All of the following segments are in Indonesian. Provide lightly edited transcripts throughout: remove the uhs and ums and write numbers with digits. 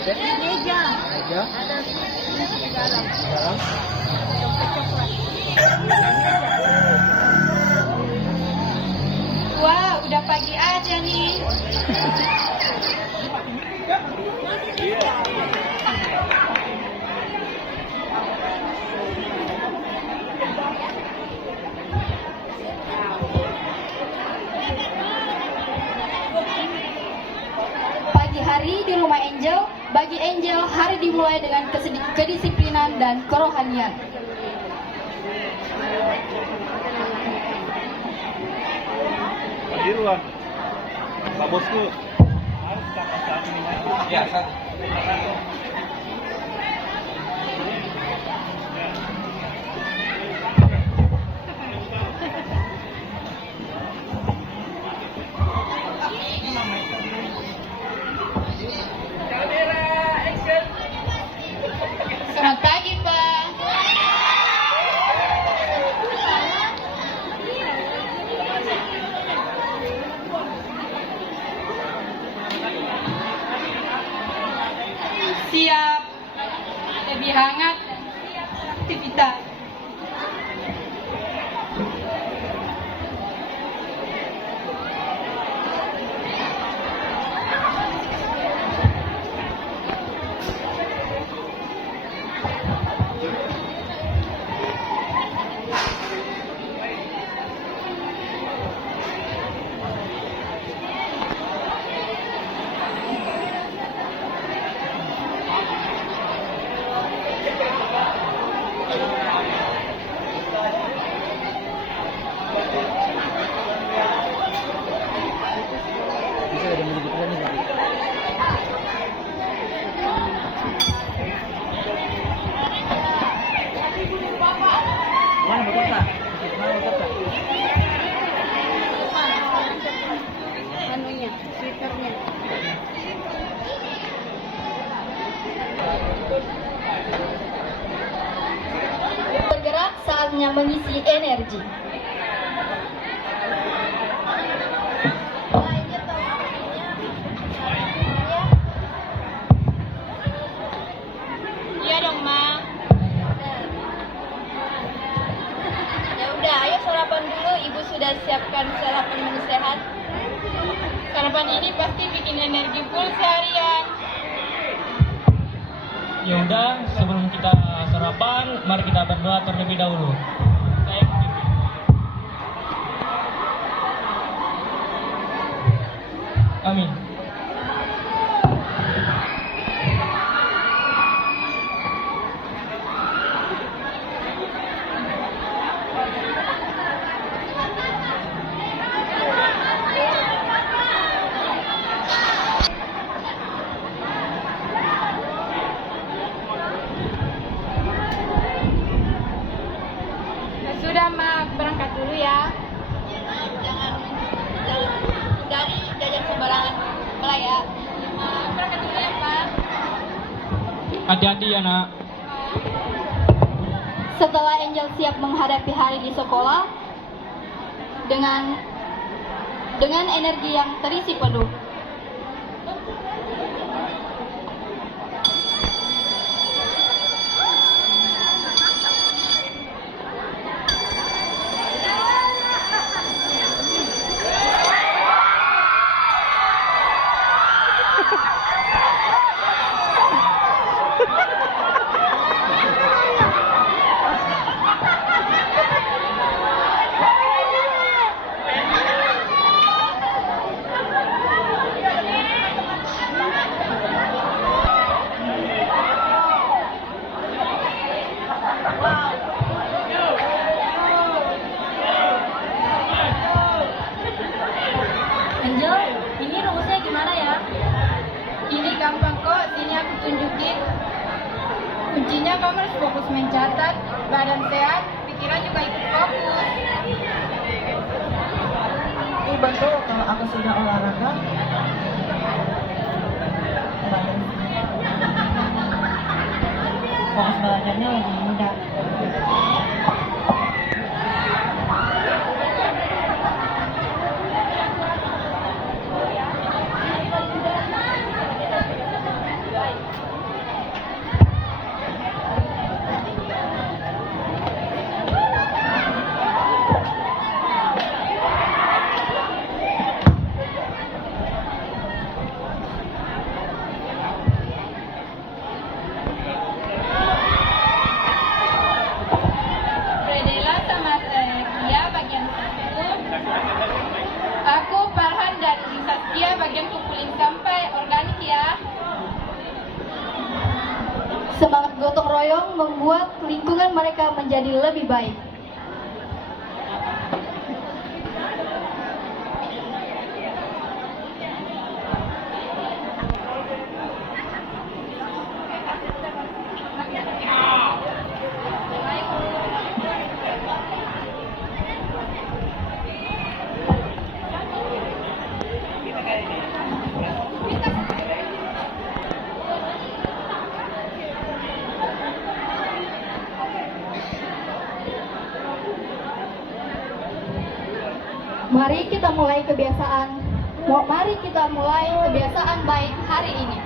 Meja. Meja. Ada di dalam. Dalam. Coklat. Wah, udah pagi aja nih. Pagi hari di rumah Angel, bagi Angel hari dimulai dengan kedisiplinan dan kerohanian. Irwan, Pak Bosku. Harus saat ini. Ya, satu. Selamat pagi, Pak. Siap lebih hangat dan siap beraktivitas. Bisa ada menyebut lagi nggak? Mana betul tak? Mana betul tak? Anunya, sweaternya. Bergerak saatnya mengisi energi. Iya dong, Ma. Ya udah, ayo sarapan dulu. Ibu sudah siapkan sarapan menu sehat. Sarapan ini pasti bikin energi full seharian. Ya udah, sebelum kita sarapan, mari kita berdoa terlebih dahulu. Saya memimpin. Amin. Sudah, Ma, berangkat dulu ya. Jangan hindari jajan sembarangan lah ya. Berangkat dulu ya, Pak. Hati-hati ya, Nak. Setelah Angel siap menghadapi hari di sekolah dengan energi yang terisi penuh. Angel, ini rumusnya gimana ya? Ini gampang kok, sini aku tunjukin. Kuncinya kamu harus fokus mencatat, badan sehat, pikiran juga ikut fokus. Ini betul kalau aku sudah olahraga. Fokus belajarnya lebih mudah. royong membuat lingkungan mereka menjadi lebih baik. Mari kita mulai kebiasaan baik hari ini.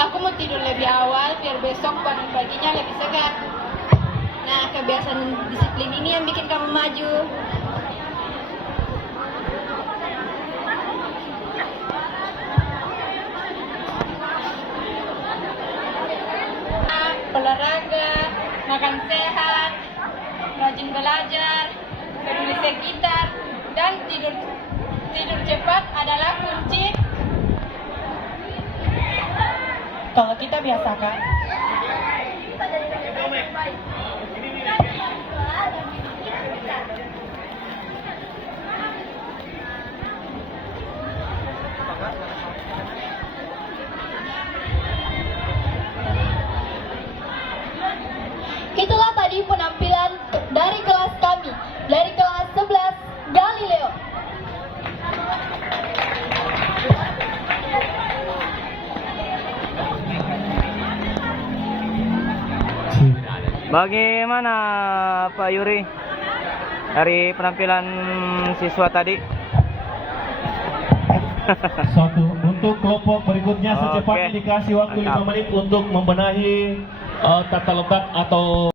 Aku mau tidur lebih awal biar besok bangun paginya lebih segar. Nah, kebiasaan disiplin ini yang bikin kamu maju. Olahraga, makan sehat, rajin belajar, peduli sekitar, dan tidur cepat adalah kunci. Kalau kita biasakan, itulah tadi penampilan dari kelas kami, dari kelas 11 Galileo. Bagaimana Pak Yuri dari penampilan siswa tadi? Satu, untuk kelompok berikutnya secepatnya Oke. dikasih waktu 5 Mantap. menit untuk membenahi tata letak atau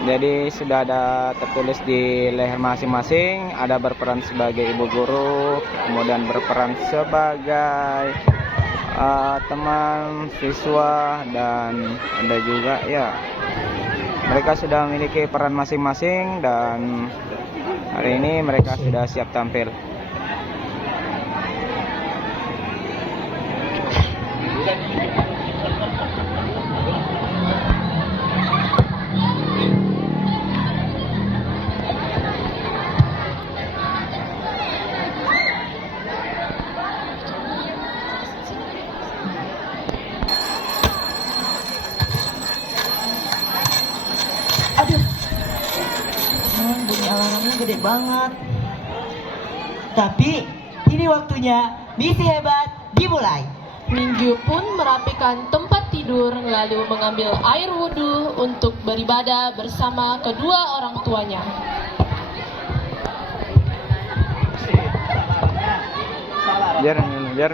Jadi sudah ada tertulis di leher masing-masing, ada berperan sebagai ibu guru, kemudian berperan sebagai teman siswa, dan ada juga ya mereka sudah memiliki peran masing-masing, dan hari ini mereka sudah siap tampil. bunyi alarmnya gede banget. Tapi ini waktunya misi hebat dimulai. Minggu pun merapikan tempat tidur lalu mengambil air wudhu untuk beribadah bersama kedua orang tuanya. Biar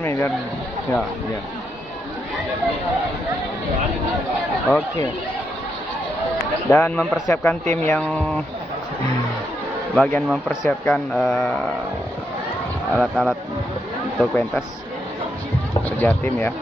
ya. Oke. Dan mempersiapkan tim yang bagian mempersiapkan alat-alat untuk pentas, kerja tim ya.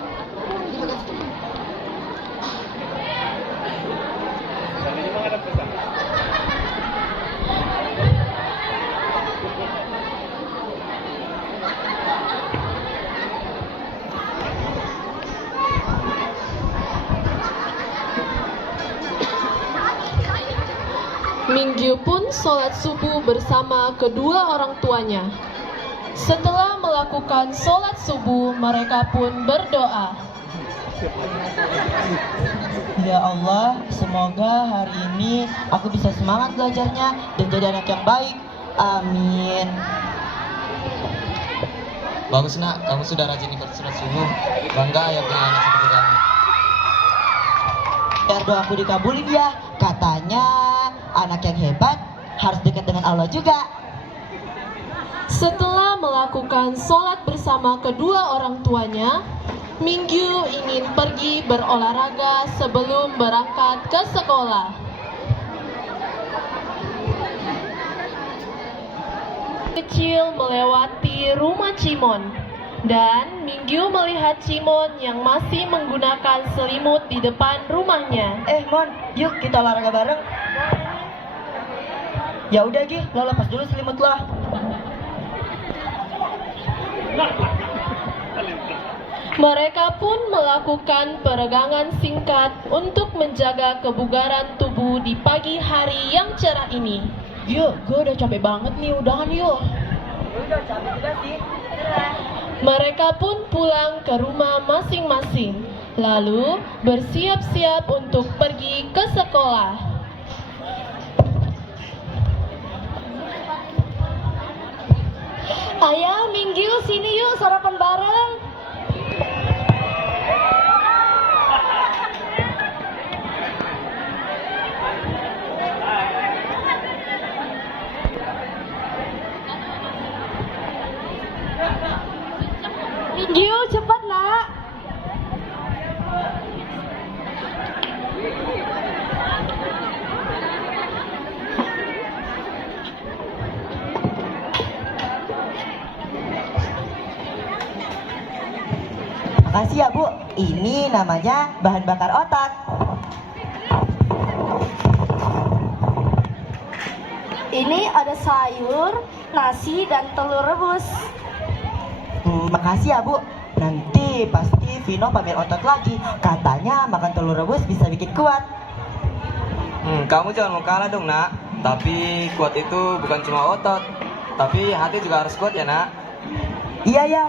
Minggu pun sholat subuh bersama kedua orang tuanya. Setelah melakukan sholat subuh, mereka pun berdoa. Ya Allah, semoga hari ini aku bisa semangat belajarnya dan jadi anak yang baik. Amin. Bagus nak, kamu sudah rajin ikut sholat subuh. Bangga ya punya anak seperti kamu. Biar doaku dikabulin ya. Katanya anak yang hebat harus dekat dengan Allah juga. Setelah melakukan sholat bersama kedua orang tuanya, Minggu ingin pergi berolahraga sebelum berangkat ke sekolah. Kecil melewati rumah Cimon dan Minggu melihat Cimon yang masih menggunakan selimut di depan rumahnya. Mon, yuk kita olahraga bareng. Ya udah Gi, lo lepas dulu selimut lo. Mereka pun melakukan peregangan singkat untuk menjaga kebugaran tubuh di pagi hari yang cerah ini. Yuk, gue udah capek banget nih, udahan yuk. Udah capek juga sih. Mereka pun pulang ke rumah masing-masing, lalu bersiap-siap untuk pergi ke sekolah. Ayah, Minggu, sini yuk sarapan bareng. Minggu, cepat nak. Makasih ya Bu, ini namanya bahan bakar otak. Ini ada sayur, nasi, dan telur rebus. Makasih ya Bu, nanti pasti Vino pamer otot lagi. Katanya makan telur rebus bisa bikin kuat. Kamu jangan mau kalah dong nak. Tapi kuat itu bukan cuma otot, tapi hati juga harus kuat ya nak. Iya ya.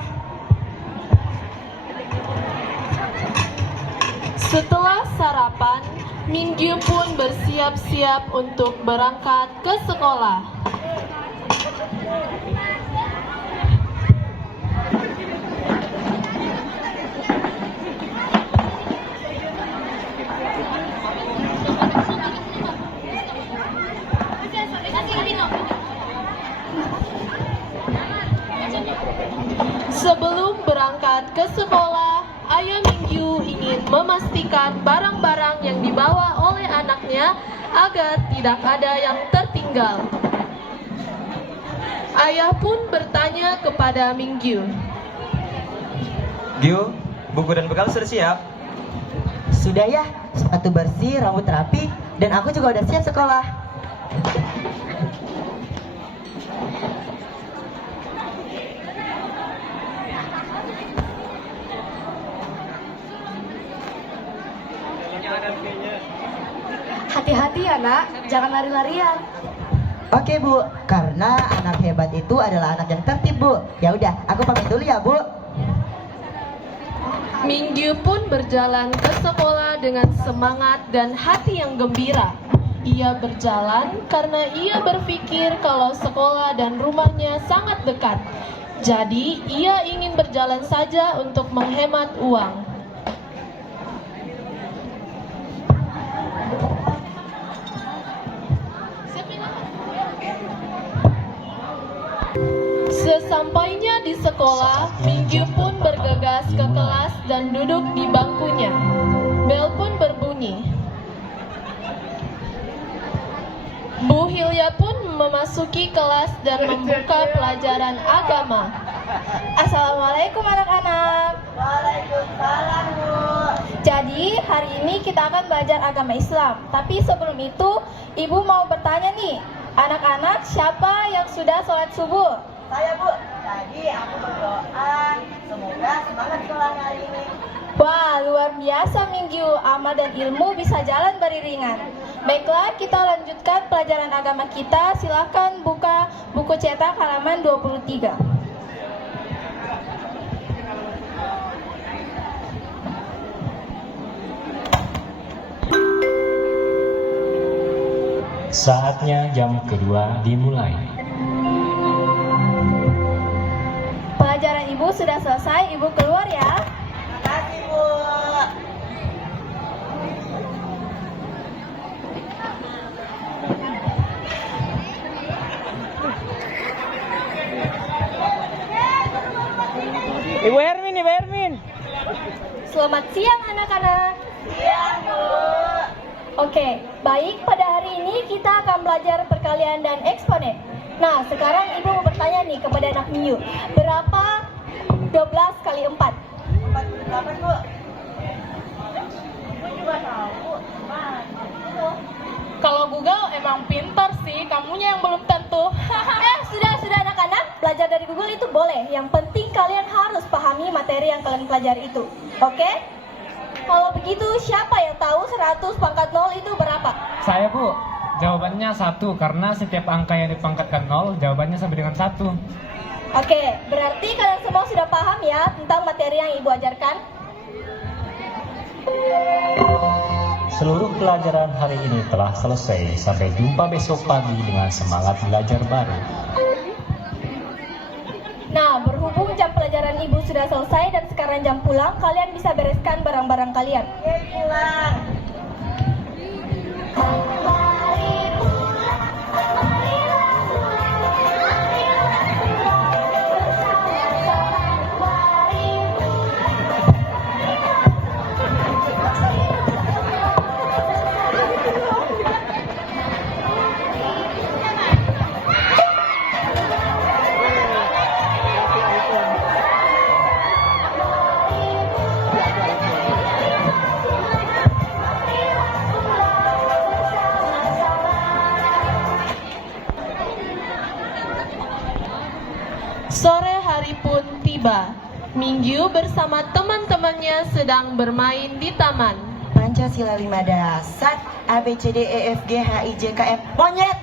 Setelah sarapan, Minggu pun bersiap-siap untuk berangkat ke sekolah. Sebelum berangkat ke sekolah, Ayah Minggu ingin memastikan barang-barang yang dibawa oleh anaknya agar tidak ada yang tertinggal. Ayah pun bertanya kepada Minggu. Gio, buku dan bekal sudah siap? Sudah ya, sepatu bersih, rambut rapi, dan aku juga udah siap sekolah. Hati-hati ya nak, jangan lari-larian. Oke Bu, karena anak hebat itu adalah anak yang tertib Bu. Ya udah, aku pamit dulu ya Bu. Minggu pun berjalan ke sekolah dengan semangat dan hati yang gembira. Ia berjalan karena ia berpikir kalau sekolah dan rumahnya sangat dekat. Jadi, ia ingin berjalan saja untuk menghemat uang. Sesampainya di sekolah, Minggu pun bergegas ke kelas dan duduk di bangkunya. Bel pun berbunyi. Bu Hilya pun memasuki kelas dan membuka pelajaran agama. Assalamualaikum anak-anak. Waalaikumsalam Bu. Jadi hari ini kita akan belajar agama Islam. Tapi sebelum itu, Ibu mau bertanya nih, anak-anak siapa yang sudah sholat subuh? Saya Bu, tadi aku berdoa, semoga semangat sekolah hari ini. Wah, luar biasa Minggu, amal dan ilmu bisa jalan beriringan. Baiklah, kita lanjutkan pelajaran agama kita. Silakan buka buku cetak halaman 23. Saatnya jam kedua dimulai. Pelajaran Ibu sudah selesai, Ibu keluar ya. Makasih Bu. Ibu Hermin. Selamat siang anak-anak. Siang, Bu. Oke, baik, pada hari ini kita akan belajar perkalian dan eksponen. Nah, sekarang Ibu mau bertanya nih kepada anak Miu. Berapa 12 kali 4? 48, Bu. Ibu juga tahu. Kalau Google emang pintar sih, kamunya yang belum tentu. Sudah anak-anak, belajar dari Google itu boleh. Yang penting kalian harus pahami materi yang kalian pelajari itu. Oke? Kalau begitu, siapa yang tahu 100 pangkat 0 itu berapa? Saya, Bu. Jawabannya 1 karena setiap angka yang dipangkatkan 0 jawabannya sampai dengan 1. Oke, berarti kalian semua sudah paham ya tentang materi yang Ibu ajarkan? Seluruh pelajaran hari ini telah selesai. Sampai jumpa besok pagi dengan semangat belajar baru. Nah, berhubung jam pelajaran Ibu sudah selesai dan sekarang jam pulang, kalian bisa bereskan barang-barang kalian. Pulang. Sore hari pun tiba. Minggu bersama teman-temannya sedang bermain di taman. Pancasila 5 dasar, A B C D E F G H I J K M, monyet.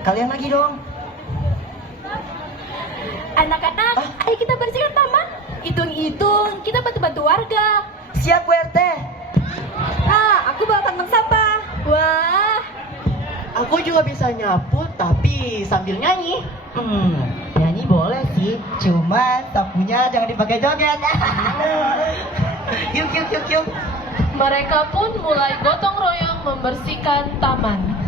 Kalian lagi dong. Anak-anak, ayo kita bersihkan taman. Hitung-hitung, kita bantu-bantu warga. Siap, Bu RT. Nah, aku bawa kantong sampah. Wah, Aku juga bisa nyapu, tapi sambil nyanyi. Nyanyi boleh sih, cuma sapunya jangan dipakai joget. Yuk. Mereka pun mulai gotong royong membersihkan taman.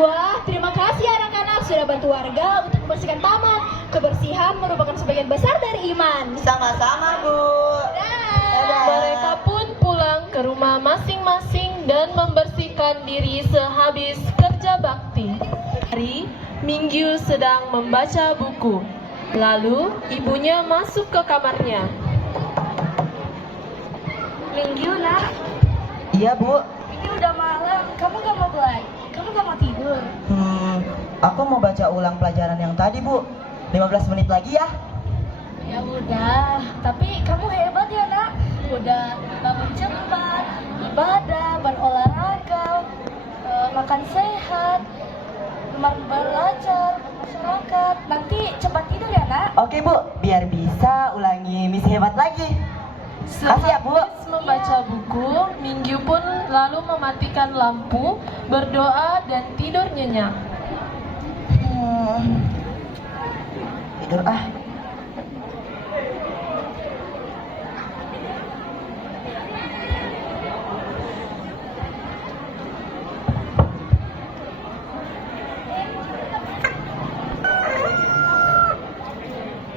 wah, terima kasih anak-anak sudah bantu warga untuk membersihkan taman. Kebersihan merupakan sebagian besar dari iman. Sama-sama, Bu. Dadah. Mereka pun pulang ke rumah masing-masing dan membersihkan diri sehabis kerja bakti. Hari Minggu sedang membaca buku. Lalu ibunya masuk ke kamarnya. Minggu, nak. Iya, Bu. Ini udah malam, kamu gak mau belajar? Kamu gak mau tidur? Aku mau baca ulang pelajaran yang tadi, Bu. 15 menit lagi ya. Ya udah, tapi kamu hebat ya nak. Udah bangun cepat, ibadah, berolahraga, makan sehat, belajar, bermasyarakat. Nanti cepat tidur ya nak. Oke, Bu, biar bisa ulangi misi hebat lagi. Kasih ya, Bu. Sehabis membaca buku, Minggu pun lalu mematikan lampu, berdoa dan tidur nyenyak. Tidur ah.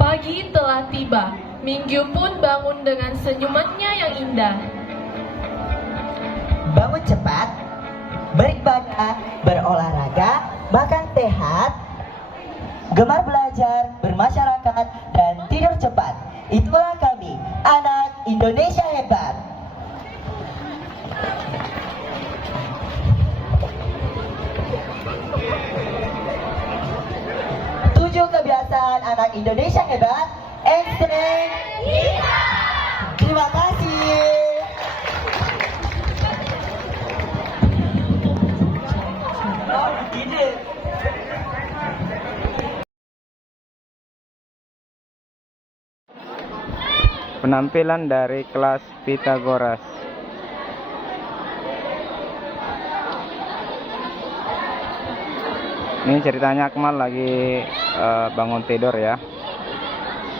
Pagi telah tiba. Minggu pun bangun dengan senyumannya yang indah. Bangun cepat, beribadah, berolahraga, makan sehat, gemar belajar, bermasyarakat, dan tidur cepat. Itulah kami, anak Indonesia hebat. Tujuh kebiasaan anak Indonesia hebat. Ekstrem. Terima kasih. Penampilan dari kelas Pitagoras. Ini ceritanya Akmal lagi bangun tidur ya,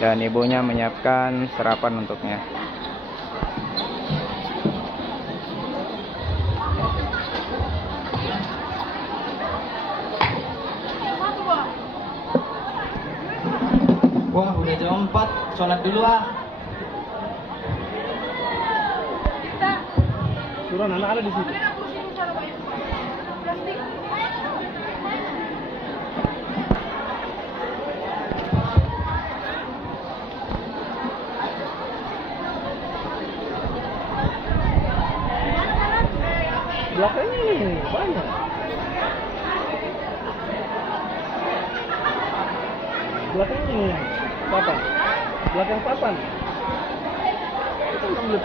dan ibunya menyiapkan sarapan untuknya. jam 4, sholat dulu ah. Suruh anak-anak di situ. Belakangnya nih, banyak. Belakangnya nih, papan. Belakang papan. Itu ambil.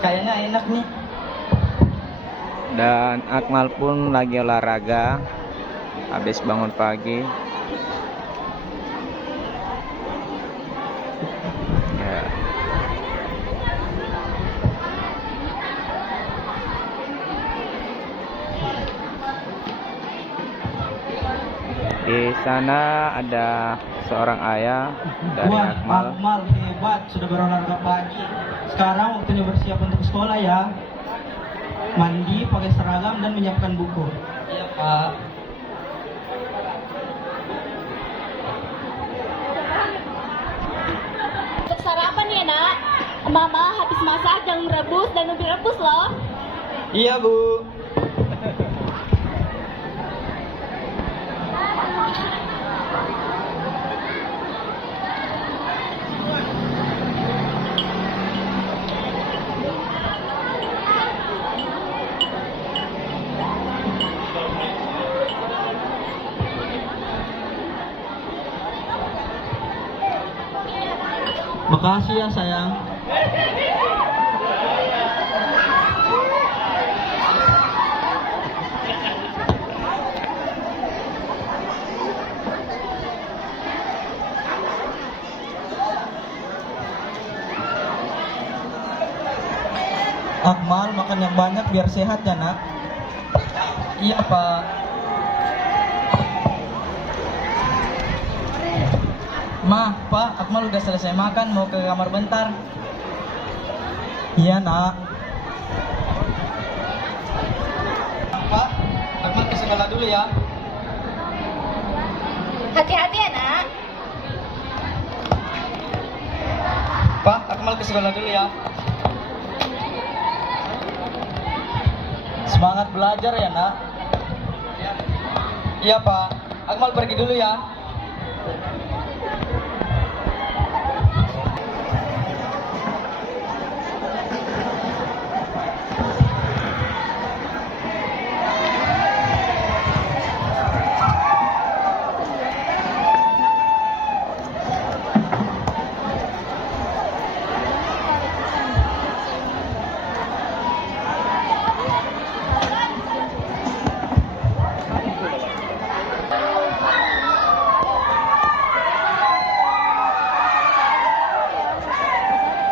Kayaknya enak nih. Dan Akmal pun lagi olahraga habis bangun pagi. Ya. Di sana ada seorang ayah dari Wah, Akmal. Akmal hebat, sudah berolahraga pagi. Sekarang waktunya bersiap untuk sekolah ya. Mandi, pakai seragam dan menyiapkan buku. Iya Pak. Untuk sarapan ya nak. Mama habis masak jangan rebus dan ubi rebus loh. Iya Bu. Makasih ya sayang. Akmal makan yang banyak biar sehat ya nak. Iya Pak. Ma, Pak, Akmal udah selesai makan, mau ke kamar bentar. Iya nak. Pak, Akmal ke sekolah dulu ya. Hati-hati ya nak. Pak, Akmal ke sekolah dulu ya. Semangat belajar ya nak. Iya Pak, Akmal pergi dulu ya.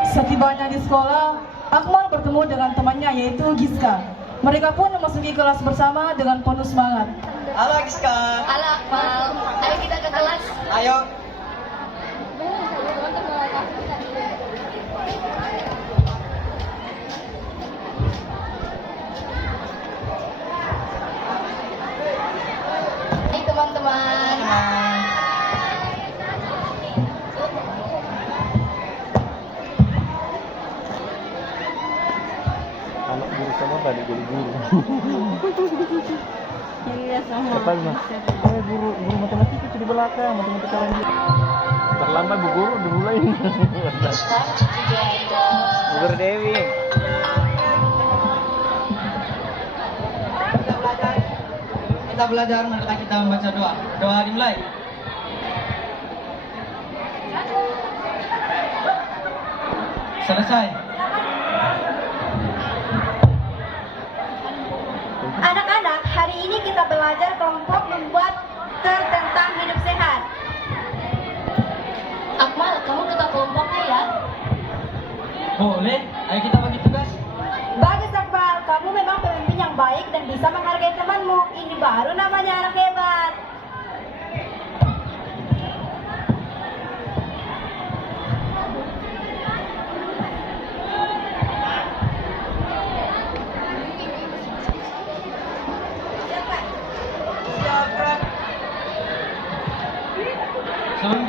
Setibanya di sekolah, Akmal bertemu dengan temannya yaitu Giska. Mereka pun memasuki kelas bersama dengan penuh semangat. Halo Giska. Halo Akmal, ayo kita ke kelas. Ayo. Hai teman-teman. Anak guru sama tadi jadi guru. Iya sama. Kata mas, guru matematika itu di belakang, matematika lanjut. Terlambat bu guru dimulai. Bu Dewi. Kita belajar, marilah kita membaca doa. Doa dimulai. Selesai. Anak-anak, hari ini kita belajar kelompok membuat tentang hidup sehat. Akmal, kamu ketua kelompoknya ya? Boleh, ayo kita bagi tugas. Bagus Akmal, kamu memang pemimpin yang baik dan bisa menghargai temanmu. Ini baru namanya anak hebat.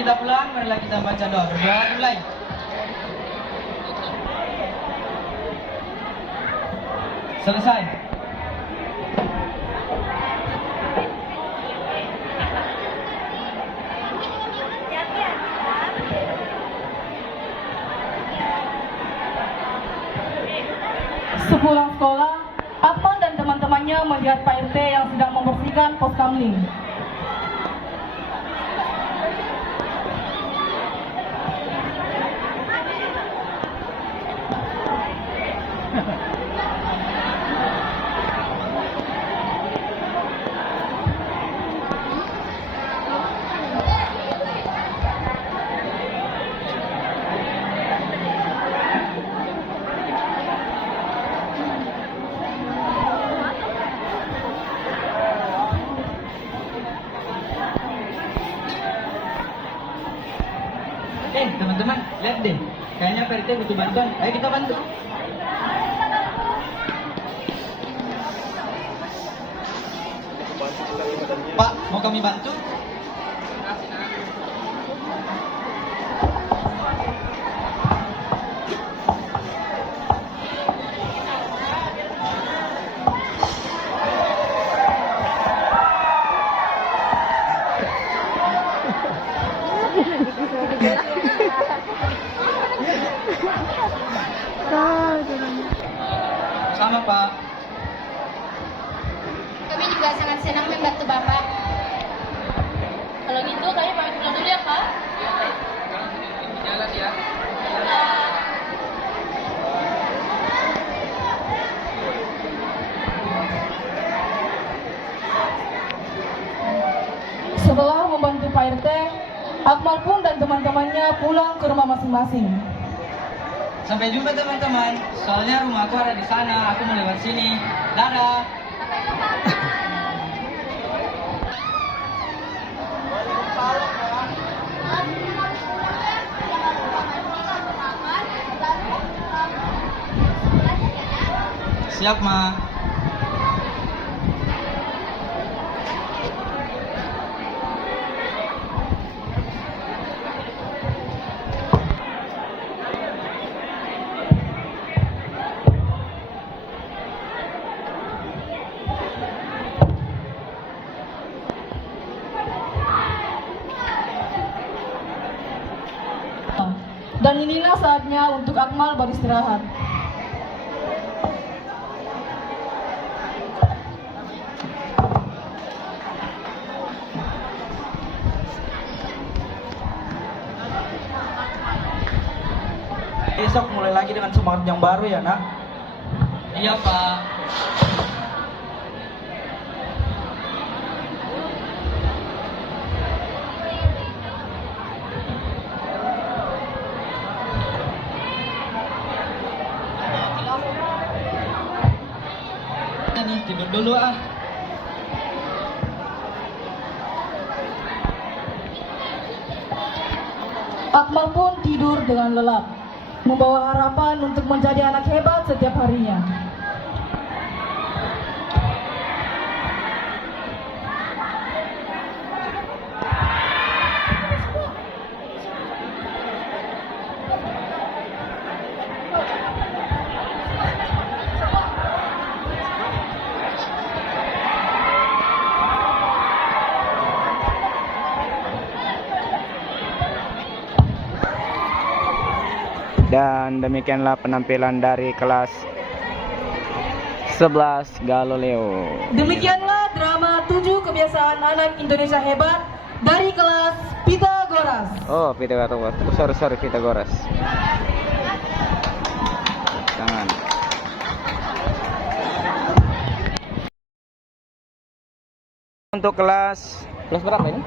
kita pulang, marilah kita baca doa. Berdoa mulai. Selesai. Sepulang sekolah, Akmal dan teman-temannya melihat Pak RT yang sedang membersihkan pos kamling. Teman-teman, lihat deh. Kayaknya Pak RT butuh bantuan. Ayo kita bantu. Pak, mau kami bantu? Sama Pak. Kami juga sangat senang membantu Bapak. Kalau gitu kami pamit pulang dulu ya, Pak. Jalan ya. Setelah membantu Pak RT, Akmal pun dan teman-temannya pulang ke rumah masing-masing. Sampai jumpa teman-teman. Soalnya rumahku ada di sana. Aku mau lewat sini. Dadah. Siap, Ma. Dan inilah saatnya untuk Akmal beristirahat. Besok mulai lagi dengan semangat yang baru ya, Nak. Iya, Pak. Nih, tidur dulu ah. Akmal pun tidur dengan lelap, membawa harapan untuk menjadi anak hebat setiap harinya. Dan demikianlah penampilan dari kelas 11 Galileo. Demikianlah drama 7 kebiasaan anak Indonesia hebat dari kelas Pythagoras. Oh, Pythagoras. Sorry, Pythagoras. Jangan. Untuk kelas berapa ini?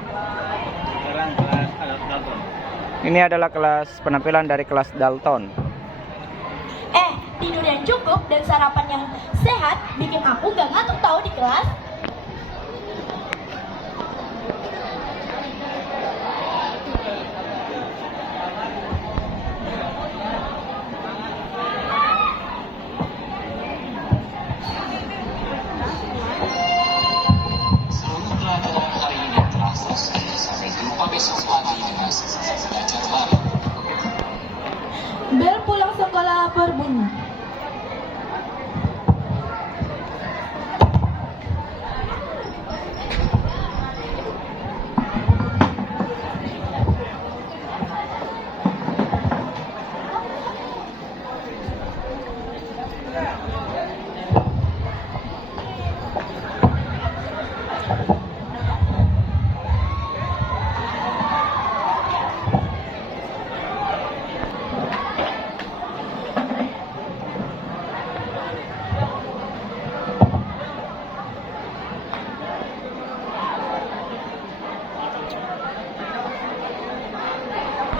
Ini adalah kelas penampilan dari kelas Dalton. Tidur yang cukup dan sarapan yang sehat bikin aku gak ngantuk tahu di kelas. Seluruh pelajaran hari ini telah selesai. Sampai jumpa besok pagi dengan Bel pulang sekolah berbunyi.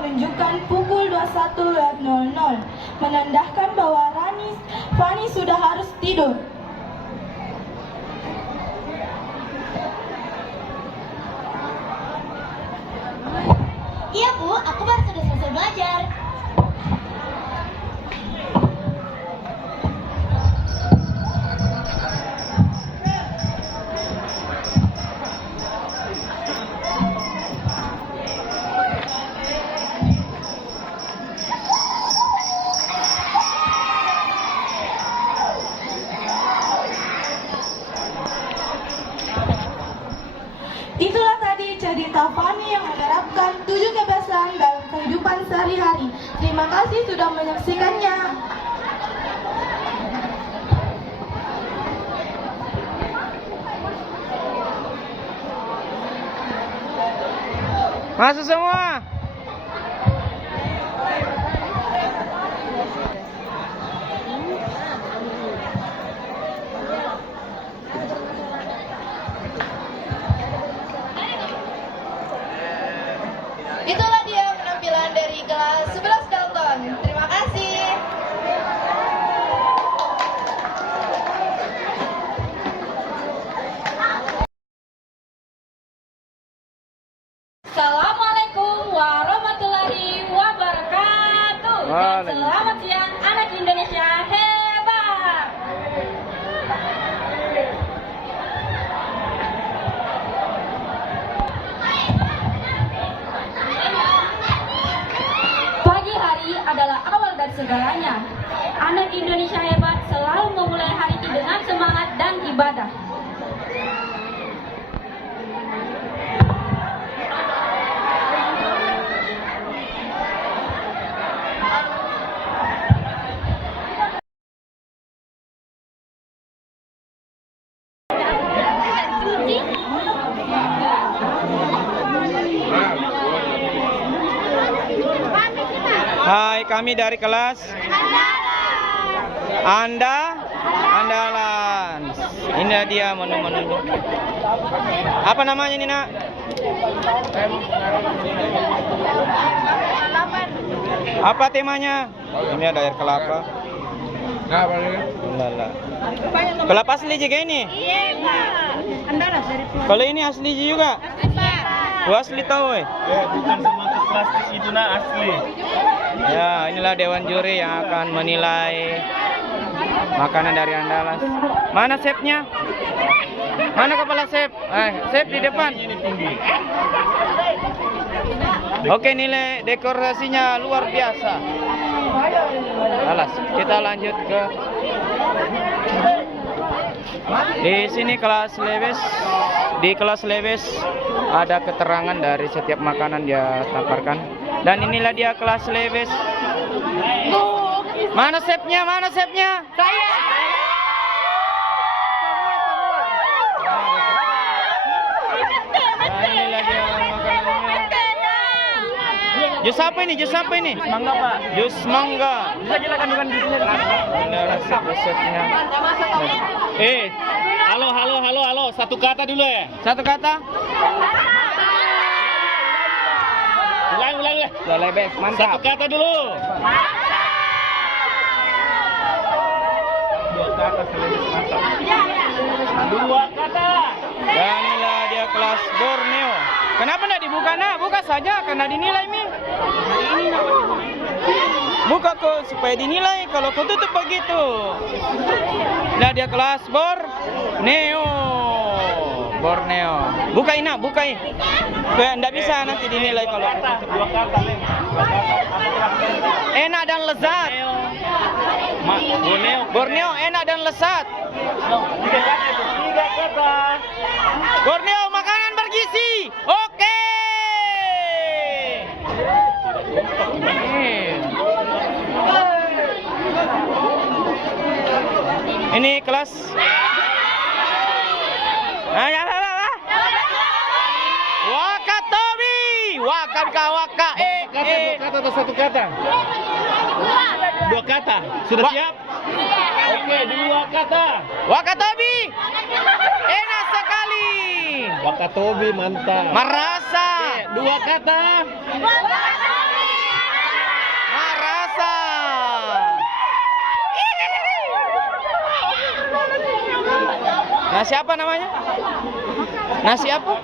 Menunjukkan pukul 21.00 menandakan bahwa Fani sudah harus tidur. Iya Bu, aku baru sudah selesai belajar. Itulah tadi cerita Fani yang menerapkan 7 kebiasaan dalam kehidupan sehari-hari. Terima kasih sudah menyaksikannya. Masuk semua. Itulah dia penampilan dari kelas 11 Dalton. Terima kasih. Assalamualaikum warahmatullahi wabarakatuh. Dan selamat siang anak Indonesia hebat. Pagi hari adalah awal dari segalanya. Anak Indonesia hebat selalu memulai hari dengan semangat dan ibadah. Hai, kami dari kelas Andalan. Ini dia menu-menunya. Apa namanya ini, Nak? Apa temanya? Ini ada air kelapa. Lala. Kelapa asli juga ini? Iya, Pak. Andalas dari Kalau ini asli juga? Gua asli tahu, Bukan semangkuk plastik itu asli. Ya, inilah dewan juri yang akan menilai makanan dari Andalas. Mana chefnya? Mana kepala chef? Chef di depan. Oke, nilai dekorasinya luar biasa. Alas, kita lanjut ke di sini kelas Lewes. Di kelas Lewes ada keterangan dari setiap makanan dia taparkan. Dan inilah dia kelas Lewes. Mana chefnya? Mana chefnya? saya. Nah, inilah dia makanannya. Jus apa ini? Jus apa ini? Mangga, Pak. Jus mangga. Bisa kita kandungan di sini. Ini resep-resepnya. Halo. Satu kata dulu ya. Satu kata? Ulang. Sudah Lebes, Satu mantap. kata dulu. Dua kata Selebes, mantap. Dua kata. Dan inilah dia kelas Borneo. Kenapa tidak dibuka, Nak? Buka saja, karena dinilai, Mi. Buka kok supaya dinilai. Kalau kau tutup begitu. Nah, dia kelas Borneo. Bukain, Nak, bukain. Tidak bisa nanti dinilai kalau kau tutup. Dua kata, Lem. Enak dan lezat. Borneo enak dan lezat. Borneo makanan bergizi. Oke. Ini kelas. Wakatobi. Waka. Kata atau satu kata? Dua kata. Sudah siap? Oke, 2 kata. Wakatobi. Enak sekali. Wakatobi mantap. Marasa. 2 kata. Marasa. Nasi apa namanya? Nasi apa?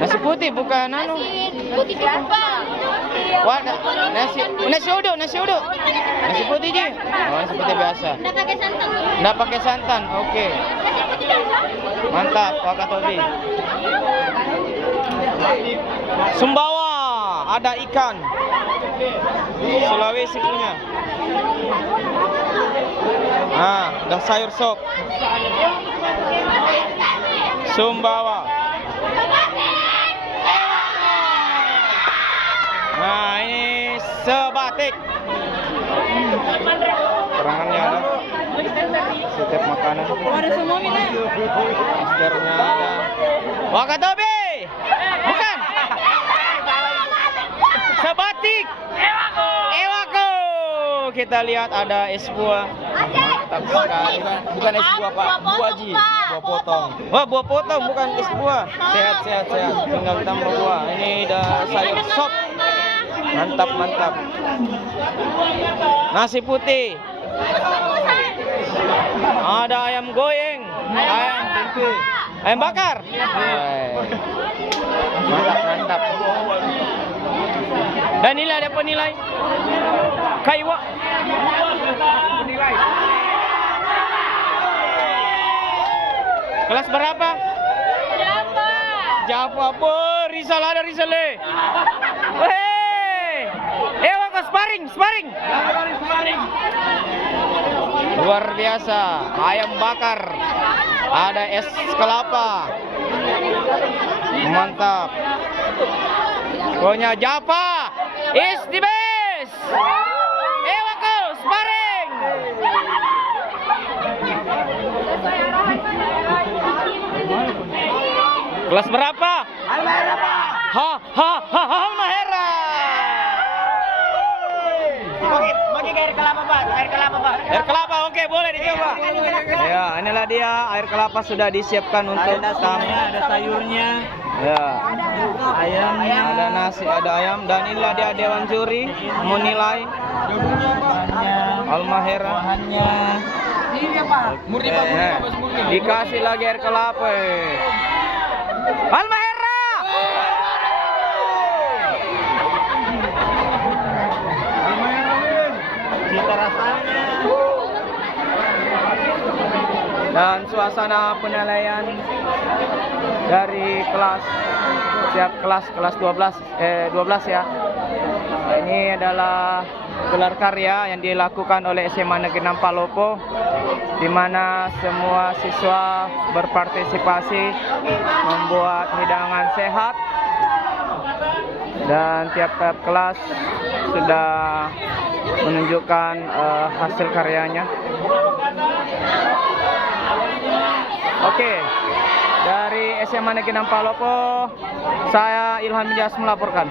Nasi putih bukan anu. Putih kelapa. Wah, nasi uduk. Nasi putih je. Oh, nasi putih biasa. Nggak pakai santan. Oke. Mantap, Wakatobi. Sumbawa, ada ikan. Sulawesi punya. Nah, ada sayur sop. Sumbawa. Nah, ini sebatik. Kerangannya ada. Setiap makanan. Masternya ada. Wakatobi. Bukan. Sebatik. Ewako. Kita lihat ada es buah. Mantap sekali. Bukan es buah, Pak. Buah ji. Buah potong. Wah, buah potong bukan es buah. Sehat. Tinggal tambah buah. Ini ada sayur sop. Mantap. Nasi putih. Ada ayam goyeng. Ayam bakar. Mantap. Dan ini ada penilai. Kaiwa. Kelas berapa? Java. Rizal ada Rizal. Wako sparring. Luar biasa. Ayam bakar. Ada es kelapa. Mantap. Pokoknya Java is the best. Wako sparring. Kelas berapa? Halmahera, Pak. Halmahera. Bagi air kelapa, Pak. Air kelapa, oke, boleh dicoba. Ya, inilah dia air kelapa sudah disiapkan untuk tamu. Ada sayurnya. Ya. Ayamnya. Ada nasi, ada ayam, dan inilah dia dewan juri menilai Halmahera. Bahannya. Dikasih lagi air kelapa. Halmahera. Cita rasanya. Dan suasana penilaian dari setiap kelas 12 ya. Ini adalah gelar karya yang dilakukan oleh SMA Negeri 6 Palopo, di mana semua siswa berpartisipasi membuat hidangan sehat, dan tiap-tiap kelas sudah menunjukkan hasil karyanya. Oke, dari SMA Negeri 6 Palopo, saya Ilham Jas melaporkan.